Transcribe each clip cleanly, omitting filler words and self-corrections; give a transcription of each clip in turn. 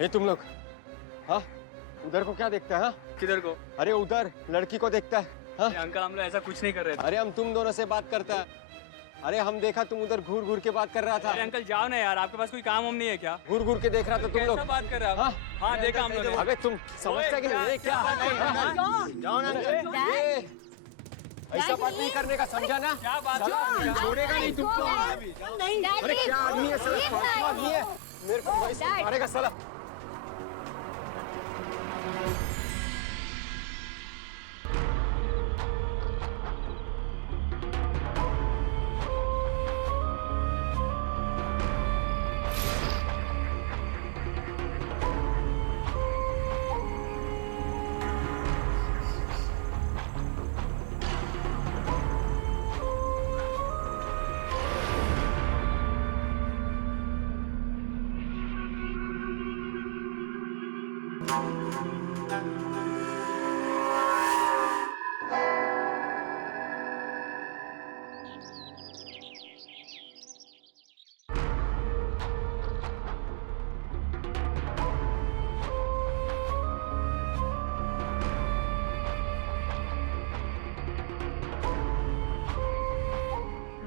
हे तुम लोग, हाँ उधर को क्या देखता है? हाँ किधर को? अरे उधर लड़की को देखता है। हाँ अंकल हम लोग ऐसा कुछ नहीं कर रहे थे। अरे हम तुम दोनों से बात करता है। अरे हम देखा तुम उधर घूर घूर के बात कर रहा था। अरे अंकल जाओ ना यार, आपके पास कोई काम हम नहीं है क्या? घूर घूर के देख रहा था तुम लोग। कैसा बात कर रहे हो? हाँ हाँ देखा हम लोग ने। अबे तुम समझते कि ये क्या बात कर रहे हो? जॉन अंकल, ये ऐसा बात नहीं करने का, समझा ना? क्या बात साला छोड़ेगा नहीं तुमको। अरे क्या आदमी है साला, फालतू आदमी है। मेरे को वैसे मारेगा साला।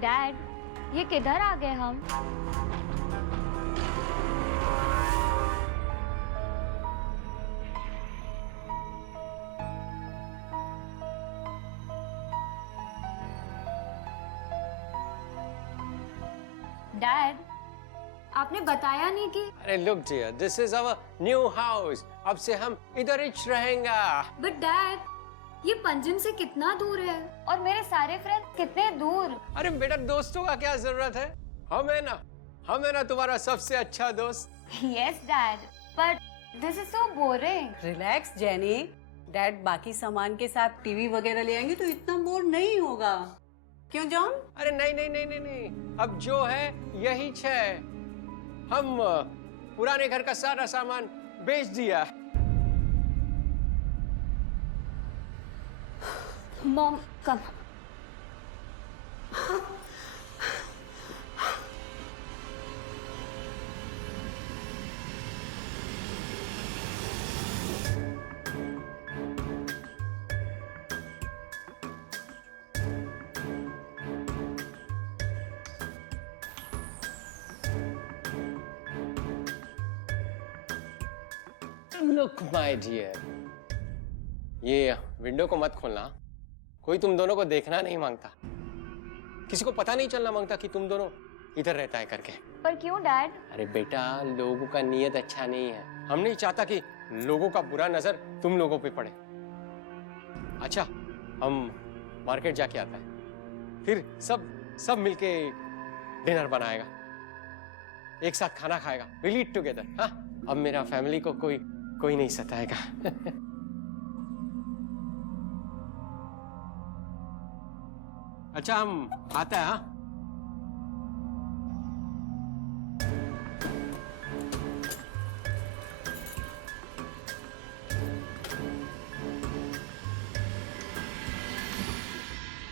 डैड, ये किधर आ गए हम? डैड, आपने बताया नहीं कि अरे look dear, this is our new house. अब से हम इधर ही रहेंगे। बट डैड, ये पंजिम से कितना दूर है और मेरे सारे फ्रेंड्स कितने दूर। अरे बेटा दोस्तों का क्या जरूरत है? हम है ना तुम्हारा सबसे अच्छा दोस्त। Yes dad, but this is so boring. Relax jenny, dad बाकी सामान के साथ टीवी वगैरह ले आएंगे तो इतना बोर नहीं होगा। क्यों जॉन? अरे नहीं नहीं नहीं नहीं नहीं, अब जो है यही है। हम पुराने घर का सारा सामान बेच दिया। Mom come. Look my dear, ये विंडो को मत खोलना। कोई तुम दोनों को देखना नहीं मांगता, किसी को पता नहीं चलना मांगता कि तुम दोनों इधर रहता है करके। पर क्यों डैड? अरे बेटा, लोगों का नीयत अच्छा नहीं है। हम नहीं चाहता कि लोगों का बुरा नजर तुम लोगों पे पड़े। अच्छा, हम मार्केट जाके आता है, फिर सब मिलके डिनर बनाएगा, एक साथ खाना खाएगा। Will eat together. हाँ, अब मेरा फैमिली को कोई नहीं सताएगा। अच्छा, हम आता है। हाँ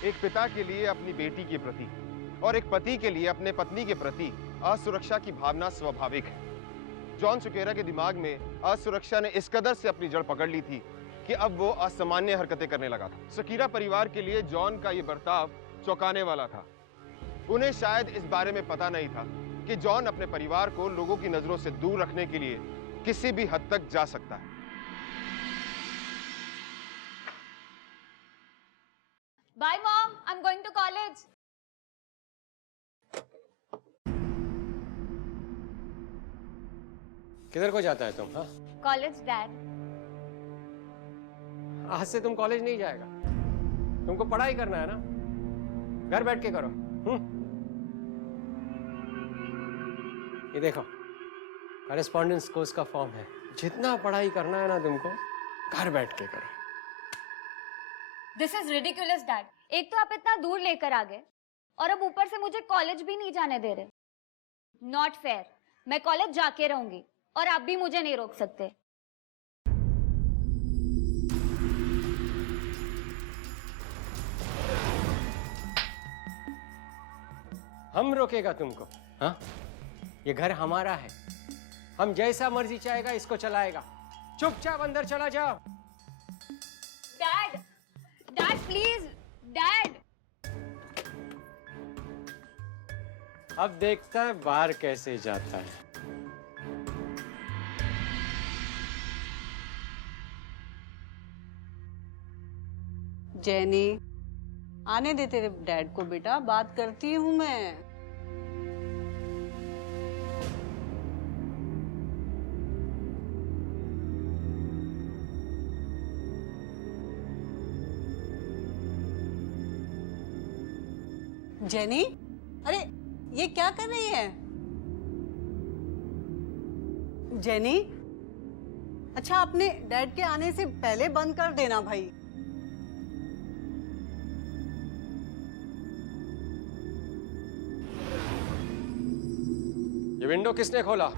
एक पिता के लिए अपनी बेटी के प्रति और एक पति के लिए अपने पत्नी के प्रति असुरक्षा की भावना स्वाभाविक है। जॉन सुकेरा के दिमाग में असुरक्षा ने इस कदर से अपनी जड़ पकड़ ली थी कि अब वो असामान्य हरकतें करने लगा था। सुकीरा परिवार के लिए जॉन का ये बर्ताव चौंकाने वाला था। उन्हें शायद इस बारे में पता नहीं था कि जॉन अपने परिवार को लोगों की नजरों से दूर रखने के लिए किसी भी हद तक जा सकता है। Bye mom, I am going to college. किधर को जाता है तुम? हाँ, कॉलेज डैड। आज से तुम कॉलेज नहीं जाएगा। तुमको पढ़ाई करना है ना, घर बैठ के करो। ये देखो, कॉरेस्पॉन्डेंस कोर्स का फॉर्म है। जितना पढ़ाई करना है ना तुमको, घर बैठ के करो। This is ridiculous dad. एक तो आप इतना दूर लेकर आ गए और अब ऊपर से मुझे कॉलेज भी नहीं जाने दे रहे। Not fair. मैं कॉलेज जाके रहूंगी और आप भी मुझे नहीं रोक सकते। हम रोकेगा तुमको? हाँ, ये घर हमारा है। हम जैसा मर्जी चाहेगा इसको चलाएगा। चुपचाप अंदर चला जाओ। Dad, dad please, dad. अब देखता है बाहर कैसे जाता है। जेनी, आने दे तेरे डैड को बेटा, बात करती हूँ मैं। जेनी, अरे ये क्या कर रही है? जेनी, अच्छा अपने डैड के आने से पहले बंद कर देना भाई। ये विंडो किसने खोला?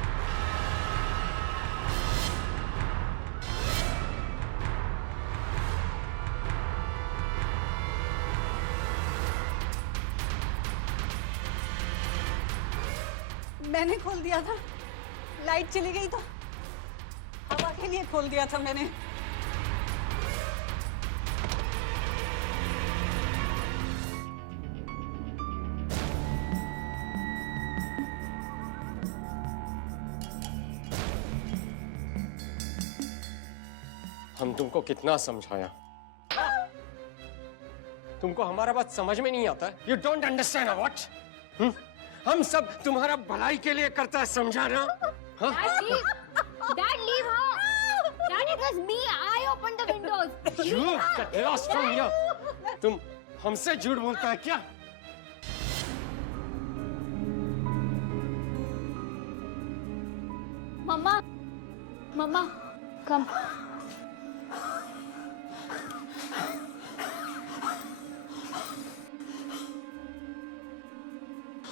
मैंने खोल दिया था, लाइट चली गई तो हवा के लिए खोल दिया था मैंने। हम तुमको कितना समझाया, तुमको हमारा बात समझ में नहीं आता। You don't understand what? हम सब तुम्हारा भलाई के लिए करता है, समझा ना? Dad, leave. Dad, leave her. Dad, it was me. I opened the windows. You get lost from here. तुम हमसे झूठ बोलता है क्या? Mama, Mama, come.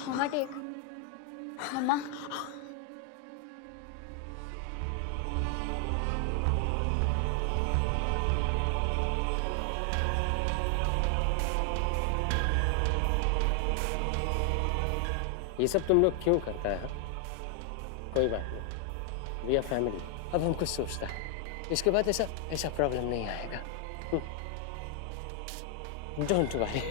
Mama, take. Mama. ये सब तुम लोग क्यों करता है? कोई बात नहीं, वी आर फैमिली। अब हम कुछ सोचता है, इसके बाद ऐसा प्रॉब्लम नहीं आएगा। Don't worry.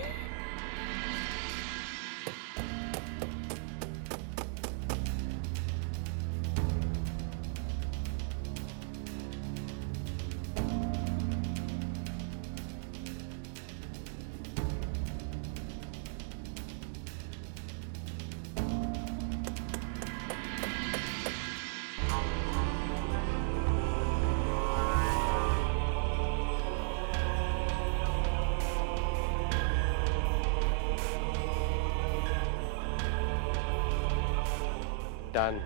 डन।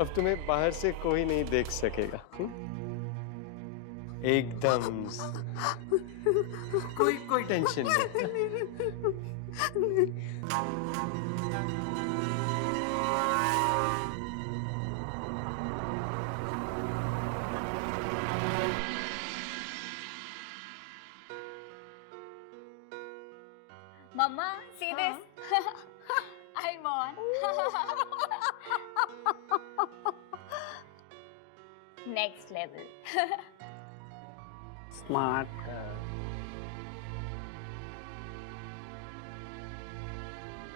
अब तुम्हें बाहर से कोई नहीं देख सकेगा। एकदम कोई टेंशन नहीं। Mama, see this? I won. Next level. Smart.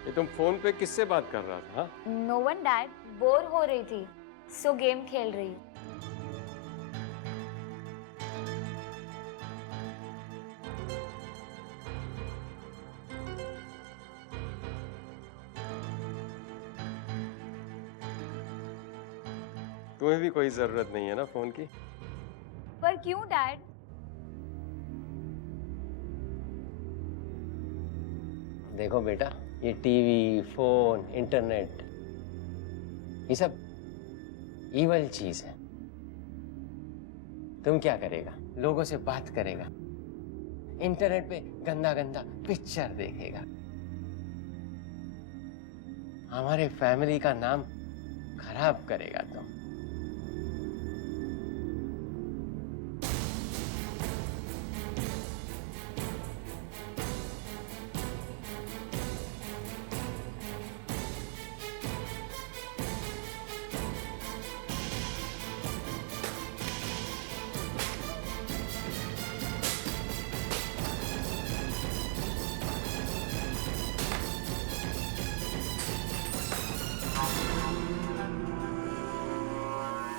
ये तुम फोन पे किससे बात कर रहा था? No one, Dad. बोर हो रही थी, so गेम खेल रही हूँ। तुम्हें भी कोई जरूरत नहीं है ना फोन की? पर क्यों, डैड? देखो बेटा, ये टीवी, फोन, इंटरनेट, ये सब ईवल चीज है। तुम क्या करेगा? लोगों से बात करेगा, इंटरनेट पे गंदा गंदा पिक्चर देखेगा, हमारे फैमिली का नाम खराब करेगा तुम।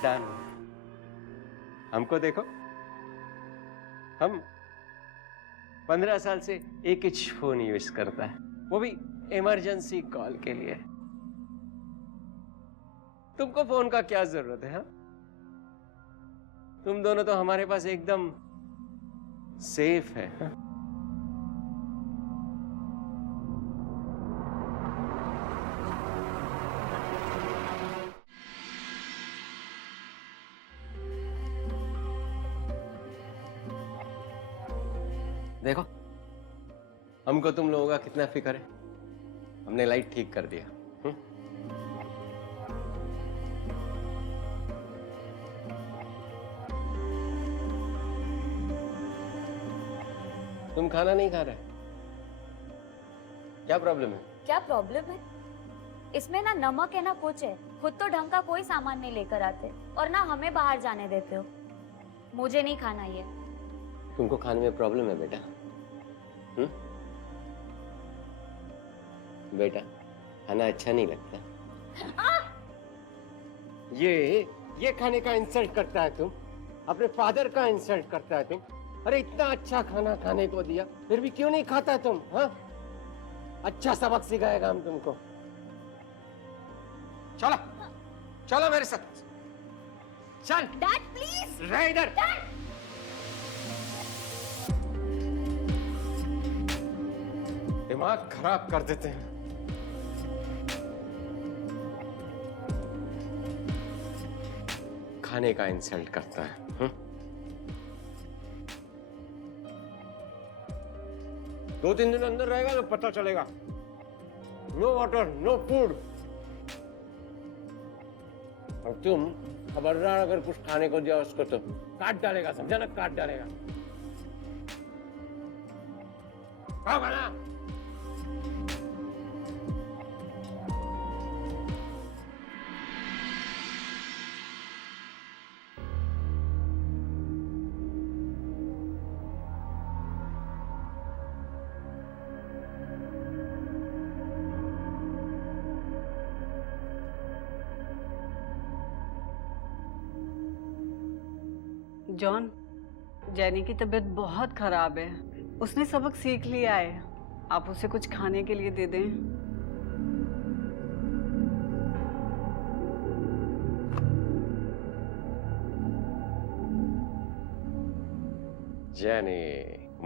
परेशान हूं। हमको देखो, हम 15 साल से एक ही फोन यूज करता है, वो भी इमरजेंसी कॉल के लिए। तुमको फोन का क्या जरूरत है? हा? तुम दोनों तो हमारे पास एकदम सेफ है। हा? देखो, हमको तुम लोगों का कितना फिक्र है। हमने लाइट ठीक कर दिया। तुम खाना नहीं खा रहे, क्या प्रॉब्लम है? क्या प्रॉब्लम है? इसमें ना नमक है ना कुछ है। खुद तो ढंग का कोई सामान नहीं लेकर आते और ना हमें बाहर जाने देते हो। मुझे नहीं खाना ये। तुमको खाने में प्रॉब्लम है बेटा? बेटा, खाना अच्छा नहीं लगता। ये खाने का इंसल्ट करता है तुम? अपने फादर का इंसल्ट करता है तुम? अरे इतना अच्छा खाना खाने को दिया, फिर भी क्यों नहीं खाता है तुम? हाँ, अच्छा सबक सिखाएगा हम तुमको। चलो चलो मेरे साथ, चल। Dad please. रह इधर। दिमाग खराब कर देते हैं। खाने का इंसल्ट करता है। 2-3 दिन अंदर रहेगा तो पता चलेगा। No water, no food. और तुम खबरदार अगर कुछ खाने को दिया उसको तो काट डालेगा, समझा ना? काट डालेगा। खाओगा ना? जॉन, जैनी की तबीयत बहुत खराब है। उसने सबक सीख लिया है। आप उसे कुछ खाने के लिए दे दें। जेनी,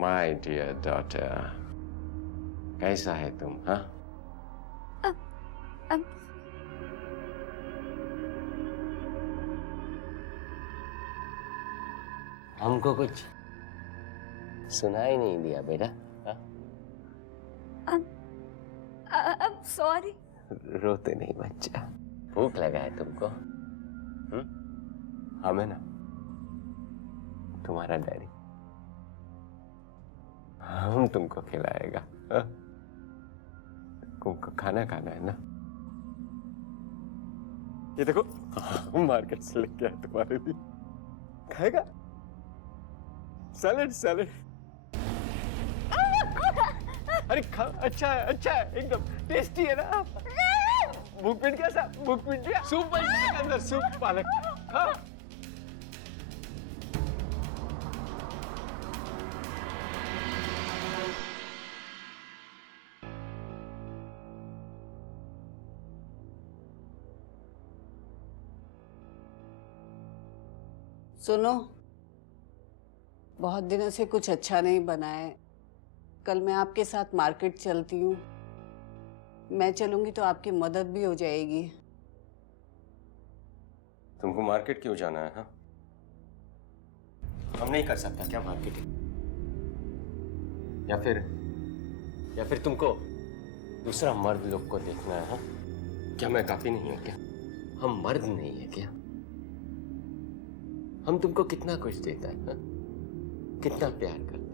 माय डियर डॉटर, कैसा है तुम? हाँ, हमको कुछ सुनाई नहीं दिया बेटा। अब सॉरी। रोते नहीं बच्चा। भूख लगा है तुमको? हमें ना, तुम्हारा डैडी हम तुमको खिलाएगा। तुमको खाना खाना है ना? ये देखो, हम मार्केट से लेके आए तुम्हारे लिए। खाएगा? Salad salad. अरे खा, अच्छा है, अच्छा है, एकदम टेस्टी है ना? भूख मिट गया साहब, भूख मिट गया। सूप बन गया अंदर, सूप पालक। हाँ। सुनो, बहुत दिनों से कुछ अच्छा नहीं बना है। कल मैं आपके साथ मार्केट चलती हूँ। मैं चलूंगी तो आपकी मदद भी हो जाएगी। तुमको मार्केट क्यों जाना है? हाँ, हम नहीं कर सकता क्या मार्केटिंग? या फिर तुमको दूसरा मर्द लोग को देखना है? हाँ, क्या मैं काफी नहीं हूं क्या? हम मर्द नहीं है क्या? हम तुमको कितना कुछ देता है? हाँ? कितना प्यार करता है?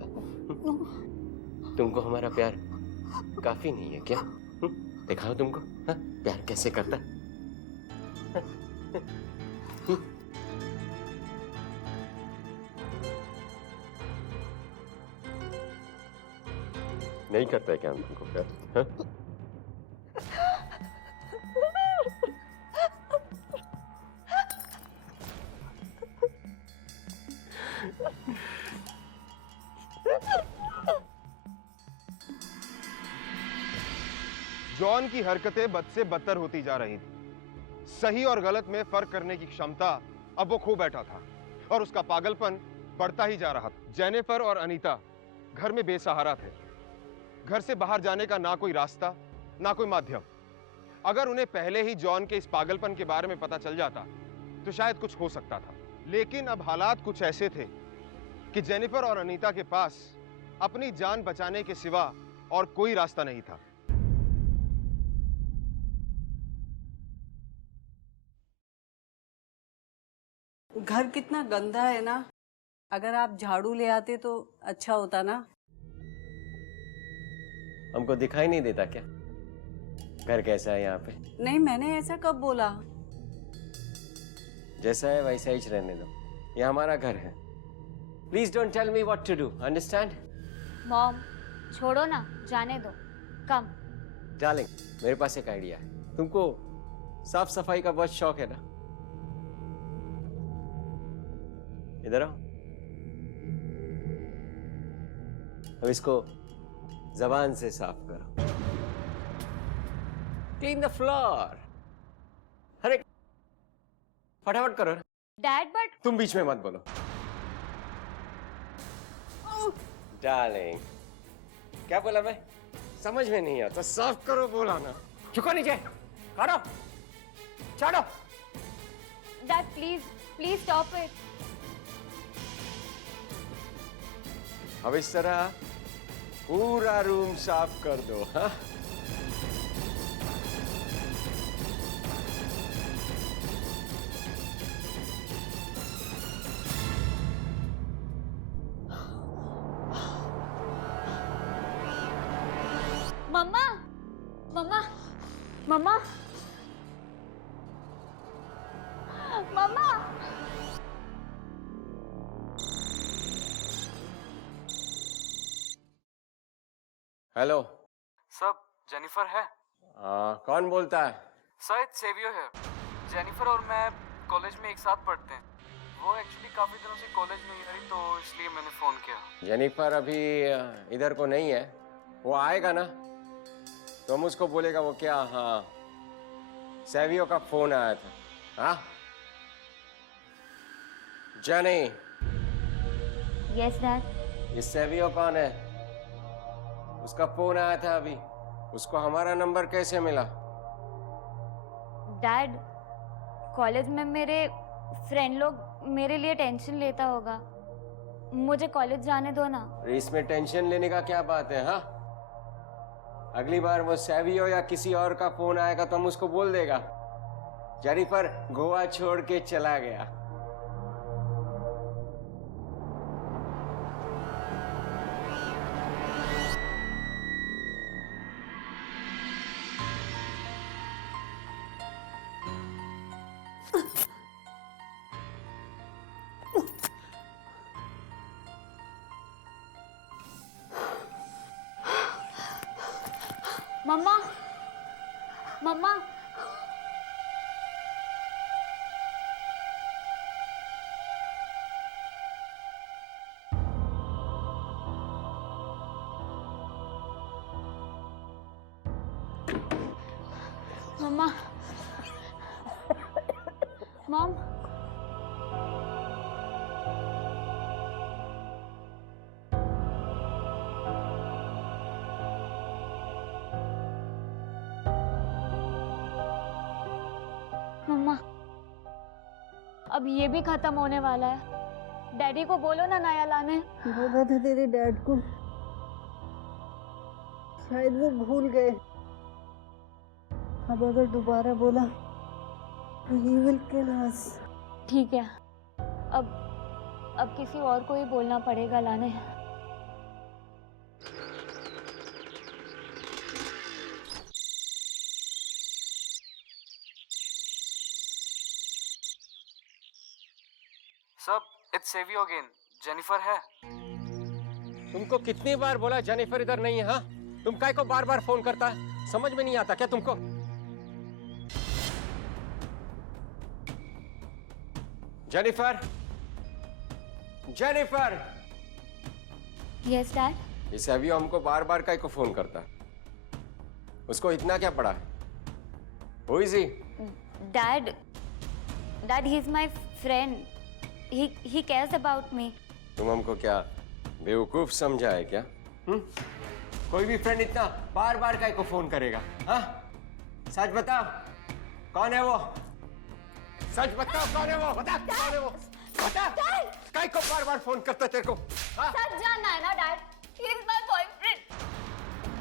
तुमको हमारा प्यार काफी नहीं है क्या? दिखाओ तुमको। हाँ? प्यार कैसे करता है? नहीं करता है क्या हम तुमको प्यार? हाँ? जॉन की हरकतें बद से बदतर होती जा रही थी। सही और गलत में फर्क करने की क्षमता अब वो खो बैठा था और उसका पागलपन बढ़ता ही जा रहा था। जेनिफर और अनीता घर में बेसहारा थे। घर से बाहर जाने का ना कोई रास्ता, ना कोई माध्यम। अगर उन्हें पहले ही जॉन के इस पागलपन के बारे में पता चल जाता तो शायद कुछ हो सकता था। लेकिन अब हालात कुछ ऐसे थे कि जेनिफर और अनीता के पास अपनी जान बचाने के सिवा और कोई रास्ता नहीं था। घर कितना गंदा है ना, अगर आप झाड़ू ले आते तो अच्छा होता ना। हमको दिखाई नहीं देता क्या घर कैसा है यहाँ पे? नहीं, मैंने ऐसा कब बोला? जैसा है वैसा ही रहने दो, ये हमारा घर है। Please don't tell me what to do, understand? Mom छोड़ो ना, जाने दो। कम। डार्लिंग, मेरे पास एक आइडिया है। तुमको साफ सफाई का बहुत शौक है ना? इधर आओ। अब इसको जबान से साफ करो। Clean the floor. अरे फटाफट करो ना। डैड बट तुम बीच में मत बोलो। डार्लिंग, क्या बोला मैं? समझ में नहीं आता। साफ करो बोला ना। झुको नीचे, काटो, चाटो। Dad please please stop it. अब इस तरह पूरा रूम साफ कर दो। हाँ? मम्मा मम्मा मम्मा मम्मा। हेलो। सब जेनिफर है? कौन बोलता है? शायद सेवियो है। जेनिफर और मैं कॉलेज में एक साथ पढ़ते हैं। वो एक्चुअली काफी दिनों से कॉलेज में नहीं रही, तो इसलिए मैंने फोन किया। जेनिफर अभी इधर को नहीं है, वो आएगा ना तो हम उसको बोलेगा। वो क्या, हाँ सेवियो का फोन आया था। हाँ जेनी। Yes dad. ये सेवियो कौन है? उसका फोन आया था अभी। उसको हमारा नंबर कैसे मिला? डैड कॉलेज में मेरे फ्रेंड लोग मेरे लिए टेंशन लेता होगा। मुझे कॉलेज जाने दो ना। इसमें टेंशन लेने का क्या बात है? हाँ, अगली बार वो सेवियो या किसी और का फोन आएगा तो हम उसको बोल देगा जेनिफर गोवा छोड़ के चला गया। मम्मा मम्मा मम्मा मॉम। मम्मा अब ये भी खत्म होने वाला है। डैडी को बोलो ना नया लाने। बोला था तेरे डैड को, शायद वो भूल गए। अब अगर दोबारा बोला तो he will kill us। ठीक है, अब किसी और को ही बोलना पड़ेगा लाने। सब इट्स सेवियो अगेन। जेनिफर है? तुमको कितनी बार बोला जेनिफर इधर नहीं है? हाँ, तुम काय को बार बार फोन करता है? समझ में नहीं आता क्या तुमको? Jennifer, Jennifer. Yes dad. इस अभी हमको बार बार काय को फोन करता है? उसको इतना क्या पड़ा? Who is he? Dad, he's my friend. He cares about me. तुम हमको क्या बेवकूफ समझा है क्या? कोई भी फ्रेंड इतना बार बार काय को फोन करेगा? हाँ? सच बताओ, कौन है वो? सच बताओ, कौन है वो? बता, कौन है वो? बता, काय को बार बार फोन करता तेरे को? हाँ? सच जानना है ना dad? He is my boyfriend.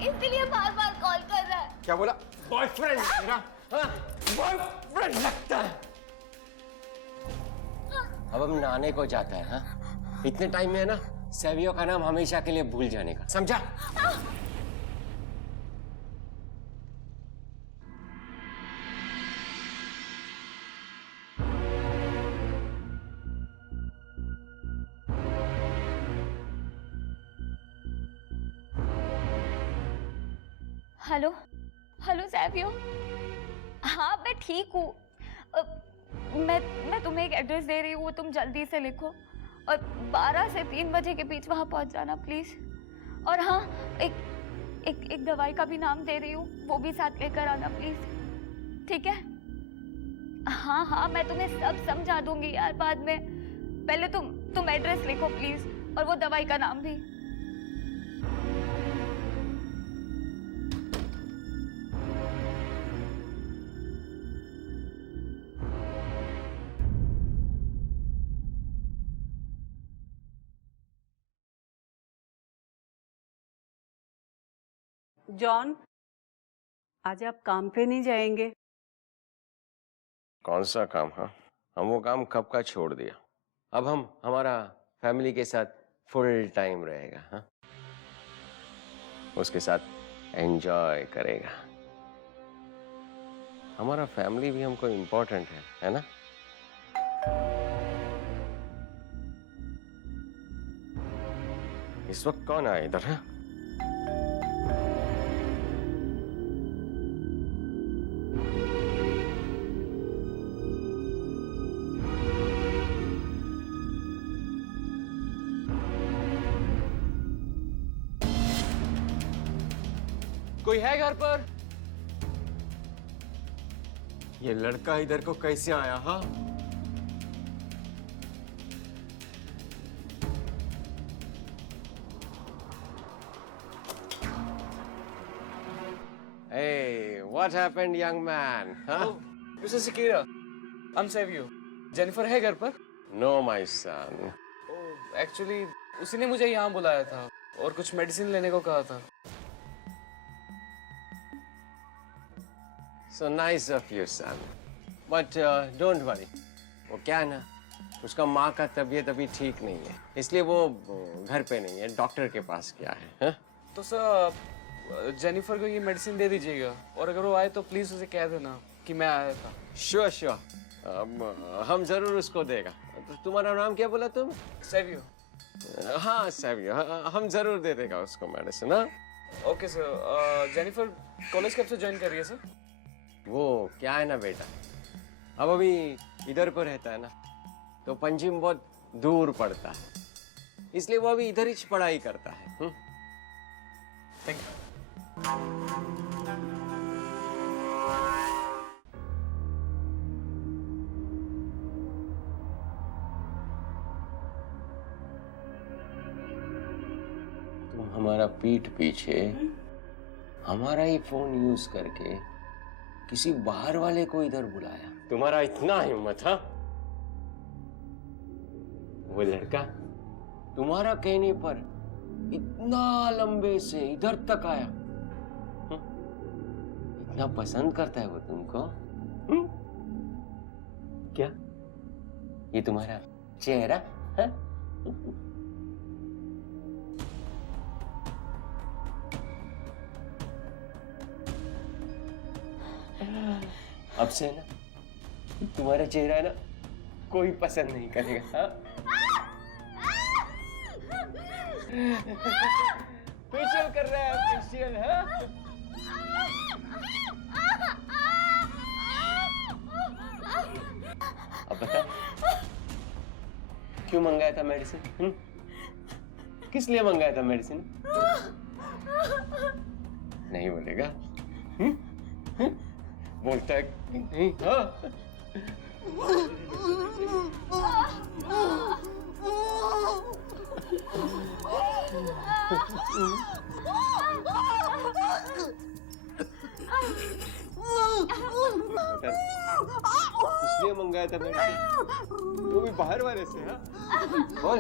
इसलिए बार बार कॉल कर रहा है. क्या बोला? बॉयफ्रेंड तेरा? हाँ? बॉयफ्रेंड लगता है. अब हम नहाने को जाता है, हाँ? इतने टाइम में है ना, सेवियो का नाम हमेशा के लिए भूल जाने का, समझा? Hello hello Savio. हाँ मैं ठीक हूँ. मैं तुम्हें एक एड्रेस दे रही हूँ, तुम जल्दी से लिखो और 12 से 3 बजे के बीच वहाँ पहुँच जाना प्लीज. और हाँ, एक दवाई का भी नाम दे रही हूँ, वो भी साथ लेकर आना प्लीज. ठीक है? हाँ हाँ मैं तुम्हें सब समझा दूंगी यार बाद में. पहले तुम एड्रेस लिखो प्लीज और वो दवाई का नाम भी. जॉन, आज आप काम पे नहीं जाएंगे? कौन सा काम? हाँ, हम वो काम कब का छोड़ दिया. अब हम हमारा फैमिली के साथ फुल टाइम रहेगा. हाँ, उसके साथ एंजॉय करेगा. हमारा फैमिली भी हमको इम्पोर्टेंट है ना? इस वक्त कौन आया इधर? है कोई है घर पर? ये लड़का इधर को कैसे आया? हाँ, hey, what happened, young man? Huh? Mister Sequeira, I'm Savio. Jennifer है घर पर? No, my son. एक्चुअली उसी ने मुझे यहाँ बुलाया था और कुछ मेडिसिन लेने को कहा था. So nice of you, son. But don't worry. वो क्या है ना, उसका माँ का तबीयत अभी ठीक नहीं है, इसलिए वो घर पे नहीं है, डॉक्टर के पास गया है. हाँ? तो सर जेनिफर को ये मेडिसिन दे दीजिएगा और अगर वो आए तो प्लीज उसे कह देना कि मैं आया था. Sure, sure. हम जरूर उसको देगा. तुम्हारा नाम क्या बोला तुम? सेवियो. हाँ सेवियो, हम जरूर दे देगा उसको मेडिसिन. हाँ? Okay sir. जेनिफर कॉलेज कब से ज्वाइन कर रही है सर? वो क्या है ना बेटा, अब अभी इधर को रहता है ना, तो पंजिम बहुत दूर पड़ता है, इसलिए वो अभी इधर ही पढ़ाई करता है. Thank you. तुम हमारा पीठ पीछे हमारा ही फोन यूज करके किसी बाहर वाले को इधर बुलाया. तुम्हारा इतना हिम्मत? हाँ, वो लड़का तुम्हारा कहने पर इतना लंबे से इधर तक आया. इतना पसंद करता है वो तुमको? क्या ये तुम्हारा चेहरा? हाँ? अब से ना तुम्हारा चेहरा है ना कोई पसंद नहीं करेगा. हाँ? फेशियल कर रहा है, फेशियल. हाँ? अब बता, क्यों मंगाया था मेडिसिन? किस लिए मंगाया था मेडिसिन? नहीं बोलेगा? बोलता है कि नहीं? हाँ? इसलिए मंगाया था मैंने, वो भी बाहर वाले से। हाँ बोल।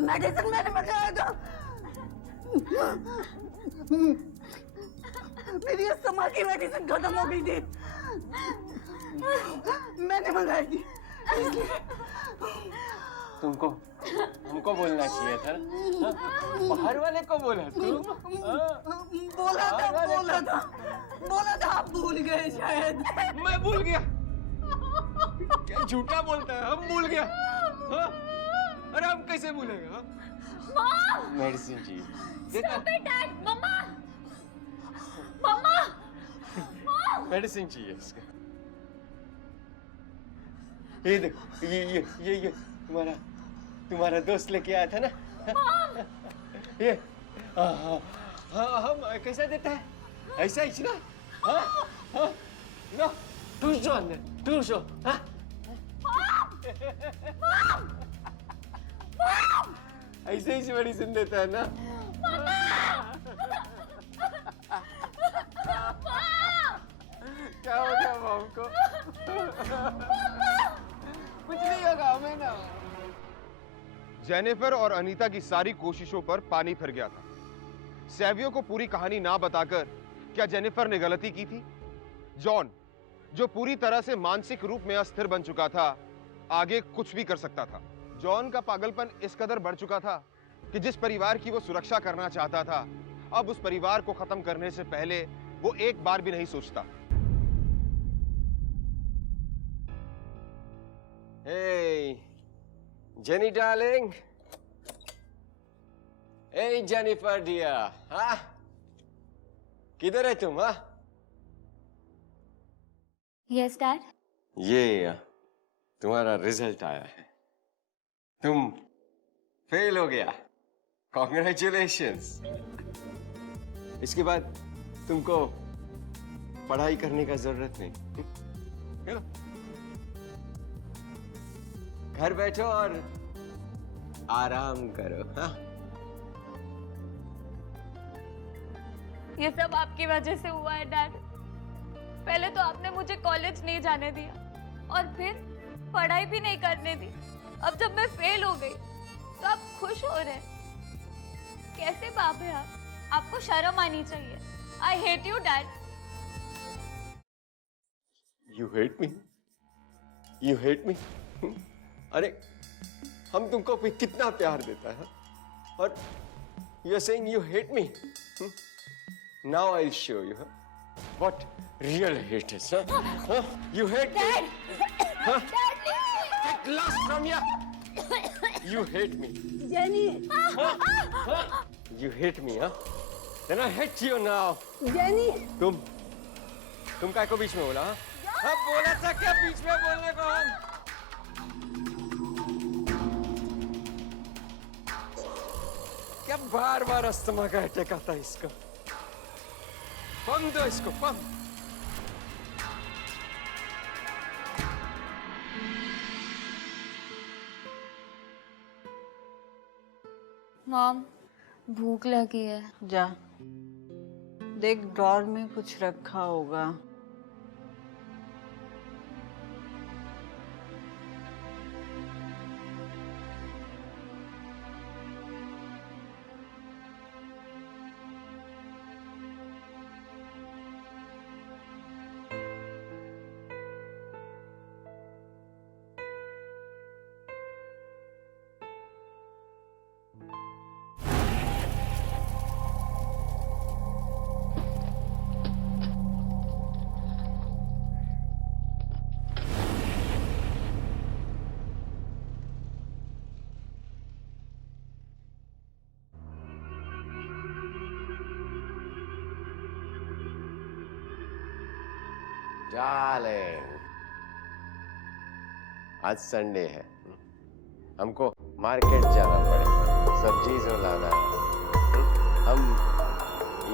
मेडिसिन मैंने मंगाया था। मेरी अस्थमा की मेडिसिन खत्म हो गई थी, मैंने मंगाई थी। तुमको हमको बोलना चाहिए था ना? हाँ? बाहर वाले को बोला तुम? हाँ? बोला था आप भूल गए शायद। मैं भूल गया? क्या झूठा बोलता है, हम भूल गया? हाँ? अरे हम कैसे भूलेंगे? हाँ? मेडिसिन चाहिए। मेडिसिन चाहिए इसका। ये देखो, ये तुम्हारा दोस्त लेके आया था ना? ये हाँ, हम कैसा देता है? ऐसा ही ना? हाँ? ना तू जो अंदर, तू जो। हाँ? ऐसे ही मेडिसिन देता है ना? क्या हो गया मॉम को? कुछ नहीं होगा हमें ना। जेनिफर और अनीता की सारी कोशिशों पर पानी फिर गया था। सैवियो को पूरी कहानी ना बताकर क्या जेनिफर ने गलती की थी? जॉन, जो पूरी तरह से मानसिक रूप में अस्थिर बन चुका था, आगे कुछ भी कर सकता था। जॉन का पागलपन इस कदर बढ़ चुका था कि जिस परिवार की वो सुरक्षा करना चाहता था, अब उस परिवार को खत्म करने से पहले वो एक बार भी नहीं सोचता। Hey, Jenny darling. Hey Jennifer dear, हाँ? किधर है तुम? हाँ? Yes dad. ये तुम्हारा रिजल्ट आया है, तुम फेल हो गया। कॉन्ग्रेचुलेशंस। इसके बाद तुमको पढ़ाई करने का जरूरत नहीं। चलो घर बैठो और आराम करो। हाँ? ये सब आपकी वजह से हुआ है डैड। पहले तो आपने मुझे कॉलेज नहीं जाने दिया और फिर पढ़ाई भी नहीं करने दी। अब जब मैं फेल हो गई तो आप खुश हो रहे हैं। कैसे बाप है आप? आपको शर्म आनी चाहिए। I hate you dad. You hate me? You hate me? अरे हम तुमको भी कितना प्यार देता है और you are saying you hate me? Now I'll show you what real hate is. Huh? You hate me? Huh? Get lost from here! You hate me. Jenny, Huh? You hate me, huh? Then I hate you now. Jenny, तुम काय को बीच में बोला? हाँ बोला था क्या बीच में बोलने को? हम क्या बार बार अस्थमा का अटैक आता है इसका? पम दो इसको, पम। मॉम भूख लगी है। जा देख, ड्रॉर में कुछ रखा होगा। डार्लिंग, आज संडे है, हमको मार्केट जाना पड़ेगा, सब्जी जो लाना है। हम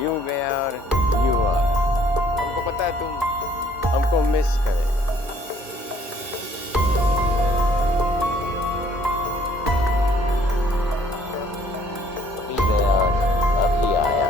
यूं गया और यूं आ गया। हमको पता है तुम हमको मिस करेगा। अभी गया और अभी आया।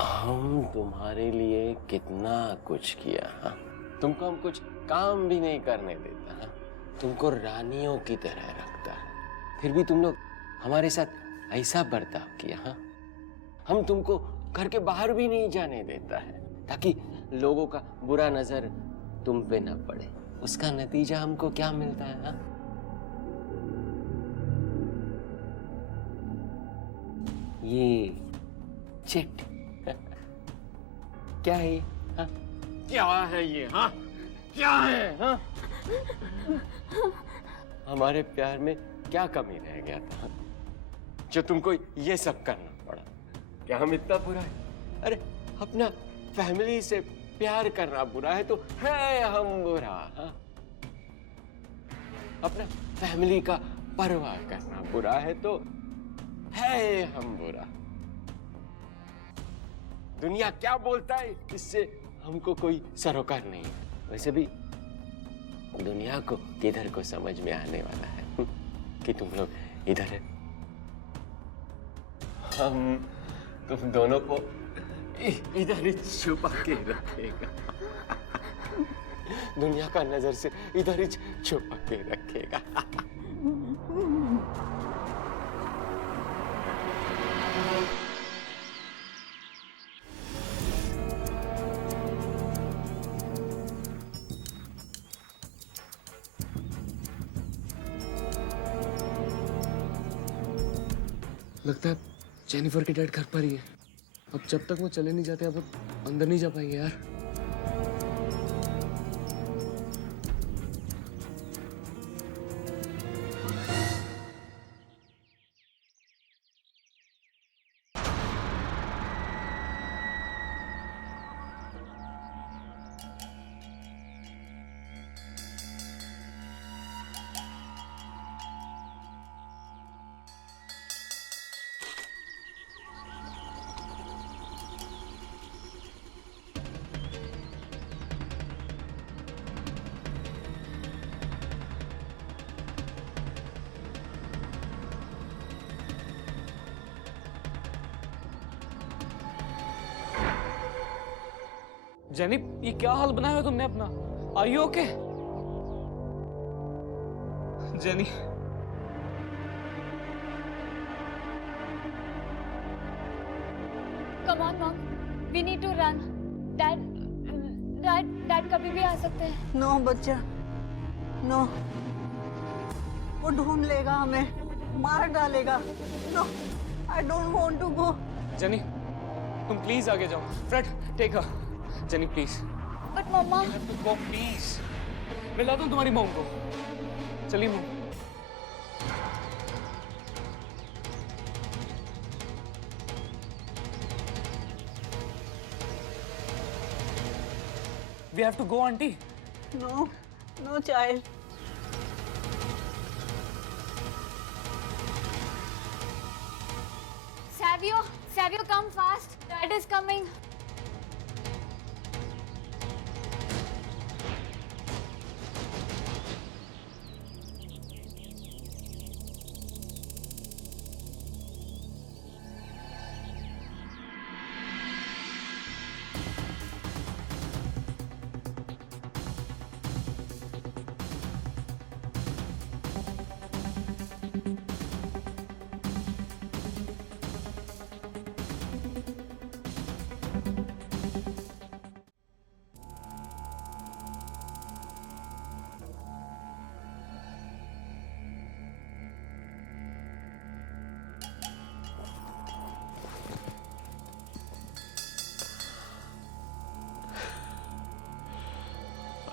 हम तुम्हारे लिए कितना कुछ किया, हाँ? तुमको हम कुछ काम भी नहीं करने देता, हाँ? तुमको रानियों की तरह रखता है, फिर भी तुम लोग हमारे साथ ऐसा बर्ताव किया, हाँ? हम तुमको घर के बाहर भी नहीं जाने देता है ताकि लोगों का बुरा नजर तुम पे न पड़े। उसका नतीजा हमको क्या मिलता है, हाँ? ये चिट क्या है, हाँ? क्या है ये, हाँ? क्या है, हाँ? हमारे प्यार में क्या कमी रह गया था जो तुमको ये सब करना पड़ा? क्या हम इतना बुरा है? अरे अपना फैमिली से प्यार करना बुरा है तो है हम बुरा, हाँ? अपना फैमिली का परवाह करना बुरा है तो है हम बुरा। दुनिया क्या बोलता है इससे हमको कोई सरोकार नहीं है। वैसे भी दुनिया को किधर को समझ में आने वाला है कि तुम लोग इधर है। हम तुम दोनों को इधर ही छुपा के रखेगा। दुनिया का नजर से इधर ही छुपा के रखेगा। लगता है जेनिफर के डैड घर पर ही है। अब जब तक वो चले नहीं जाते अब वो अंदर नहीं जा पाएंगे यार। जेनी, ये क्या हाल बनाया है तुमने अपना? Are you okay? Jenny, come on mom, we need to run. Dad कभी भी आ सकते हैं। नो बच्चा, नो, वो ढूंढ लेगा हमें, मार डालेगा। No, I don't want to go. Jenny, तुम प्लीज आगे जाओ। Fred, take her. Jenny please, but mama, you have to go please. मैं ला दूं तुम्हारी मॉम को। चलिए mom. We have to go, auntie. No, no child. Savio, come fast. Dad is coming.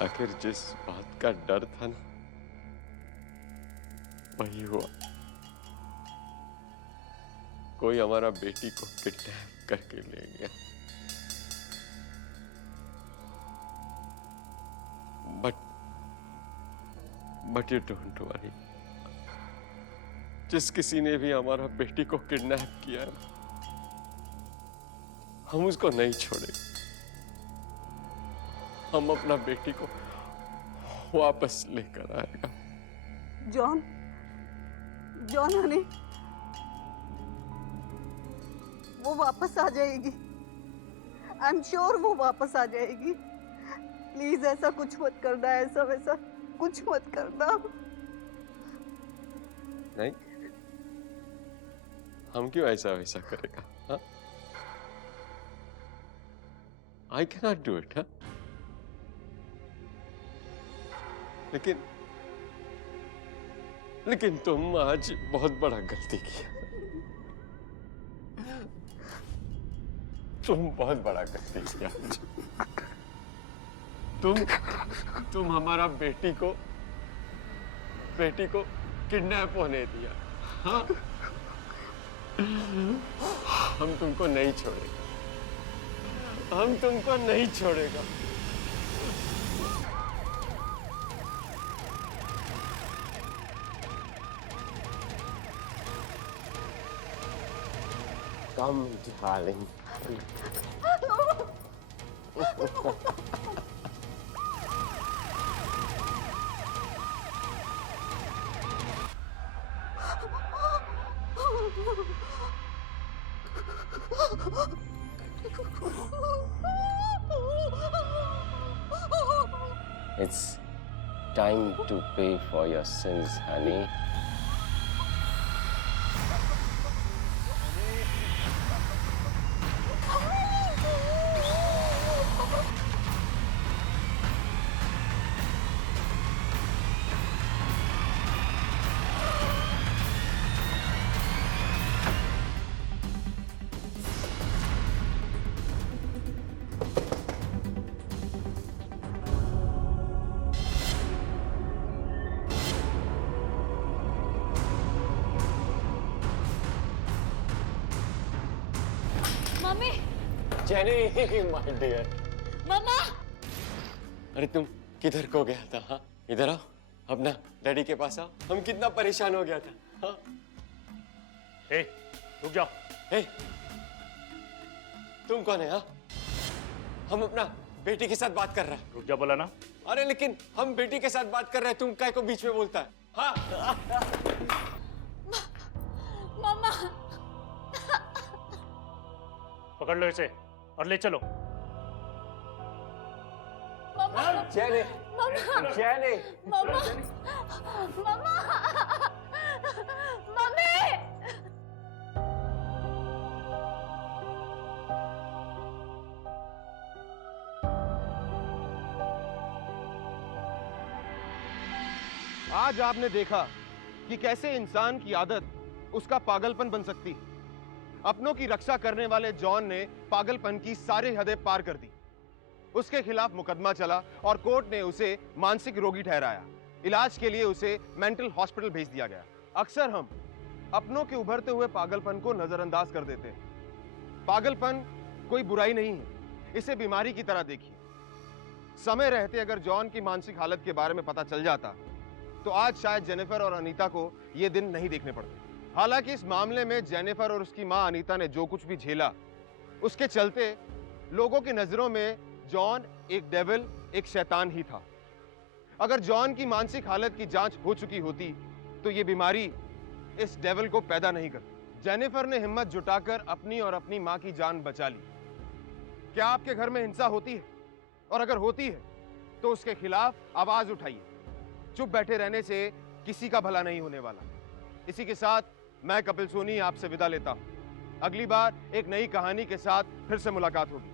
आखिर जिस बात का डर था ना, वही हुआ। कोई हमारा बेटी को किडनैप करके ले गया। But you don't worry. जिस किसी ने भी हमारा बेटी को किडनैप किया है, हम उसको नहीं छोड़ेंगे। हम अपना बेटी को वापस लेकर आएगा। जॉन, जॉन हनी, वो वापस आ जाएगी। आई एम श्योर वो वापस आ जाएगी। प्लीज ऐसा कुछ मत करना, ऐसा वैसा कुछ मत करना। नहीं, हम क्यों ऐसा वैसा करेगा? हाँ, I can not do it. लेकिन तुम आज बहुत बड़ा गलती किया। तुम बहुत बड़ा गलती किया। तुम हमारा बेटी को किडनैप होने दिया। हाँ, हम तुमको नहीं छोड़ेगा। हम तुमको नहीं छोड़ेगा। Come, darling. It's time to pay for your sins, honey. Mummy, jenny, my dear. मम्मा, अरे तुम किधर को गया था? हाँ, इधर आओ, अपना डैडी के पास आओ। हम कितना परेशान हो गया था। हाँ, रुक जाओ। तुम कौन है? हाँ, हम अपना बेटी के साथ बात कर रहे हैं। रुक जा बोला ना। अरे लेकिन हम बेटी के साथ बात कर रहे हैं, तुम काय को बीच में बोलता है? हाँ, मम्मा, पकड़ लो इसे और ले चलो। मम्मा, जेनी, जैनी मम्मा मम्मा मम्मी आज आपने देखा कि कैसे इंसान की आदत उसका पागलपन बन सकती है। अपनों की रक्षा करने वाले जॉन ने पागलपन की सारी हदें पार कर दी। उसके खिलाफ मुकदमा चला और कोर्ट ने उसे मानसिक रोगी ठहराया। इलाज के लिए उसे मेंटल हॉस्पिटल भेज दिया गया। अक्सर हम अपनों के उभरते हुए पागलपन को नजरअंदाज कर देते हैं। पागलपन कोई बुराई नहीं है, इसे बीमारी की तरह देखिए। समय रहते अगर जॉन की मानसिक हालत के बारे में पता चल जाता तो आज शायद जेनिफर और अनीता को यह दिन नहीं देखने पड़ते। हालांकि इस मामले में जेनिफर और उसकी मां अनीता ने जो कुछ भी झेला, उसके चलते लोगों की नजरों में जॉन एक डेविल, एक शैतान ही था। अगर जॉन की मानसिक हालत की जांच हो चुकी होती तो यह बीमारी इस डेविल को पैदा नहीं करती। जेनिफर ने हिम्मत जुटाकर अपनी और अपनी मां की जान बचा ली। क्या आपके घर में हिंसा होती है? और अगर होती है तो उसके खिलाफ आवाज उठाइए। चुप बैठे रहने से किसी का भला नहीं होने वाला। इसी के साथ मैं कपिल सोनी आपसे विदा लेता हूं। अगली बार एक नई कहानी के साथ फिर से मुलाकात होगी।